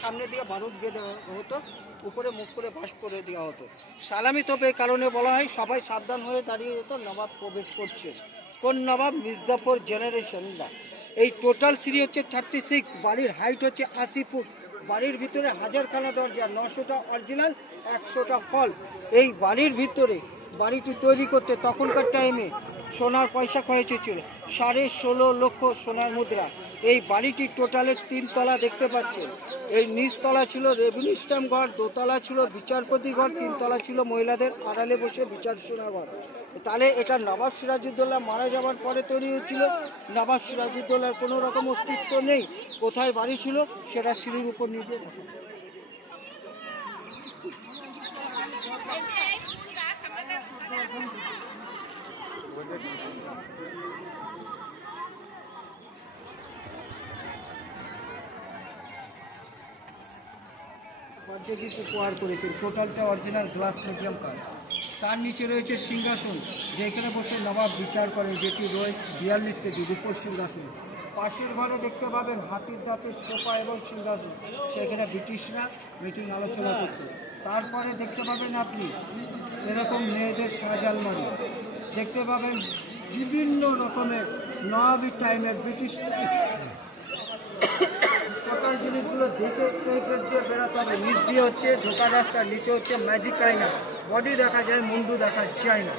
সামনের দিকে বারুদ দিয়ে দেওয়া হতো, উপরে মুখ করে বাস করে দেওয়া হতো। সালামি তোপ এই কারণে বলা হয় সবাই সাবধান হয়ে দাঁড়িয়ে যেত, নবাব প্রবেশ করছে। কোন নবাব? মির্জাফর জেনারেশনরা। এই টোটাল সিঁড়ি হচ্ছে 36, বাড়ির হাইট হচ্ছে 80 ফুট, বাড়ির ভিতরে 1000খানা দরজা, 900টা অরিজিনাল, 100টা ফল। এই বাড়ির ভিতরে বাড়িটি তৈরি করতে তখনকার টাইমে সোনার পয়সা খরচ হয়েছিল 16.5 লক্ষ সোনার মুদ্রা। এই বাড়িটি টোটালের 3 তলা দেখতে পাচ্ছেন। এই নিচতলা ছিল রেভিনিউ স্ট্যাম্প ঘর, দোতলা ছিল বিচারপতি ঘর, 3 তলা ছিল মহিলাদের আড়ালে বসে বিচার শোনা ঘর। তাহলে এটা নবাব সিরাজউদ্দৌলা মারা যাওয়ার পরে তৈরি হয়েছিল। নবাব সিরাজউদ্দৌলার কোনো রকম অস্তিত্ব নেই। কোথায় বাড়ি ছিল সেটা সিঁড়ির উপর নিজে দেখা। কিন্তু উপহার করেছেন, টোটালটা অরিজিনাল গ্লাস মিডিয়াম কাজ। তার নিচে রয়েছে সিংহাসন, যেখানে বসে নবাব বিচার করেন, যেটি রয়েছে 42 কেজি রূপোর সিংহাসন। পাশের ঘরে দেখতে পাবেন হাতির দাঁতের সোফা এবং সিংহাসন, সেখানে ব্রিটিশরা মিটিং আলোচনা করত। তারপরে দেখতে পাবেন আপনি এরকম মেয়েদের সাজ আলমারি দেখতে পাবেন, বিভিন্ন রকমের নবাবী টাইমের ব্রিটিশ টোটাল জিনিসগুলো দেখে টাইপের দিয়ে বেড়াতে হবে। নিচ দিয়ে হচ্ছে ঢোকার রাস্তা, নিচে হচ্ছে ম্যাজিক আয়না, বডি দেখা যায়, মুন্ডু দেখা যায় না।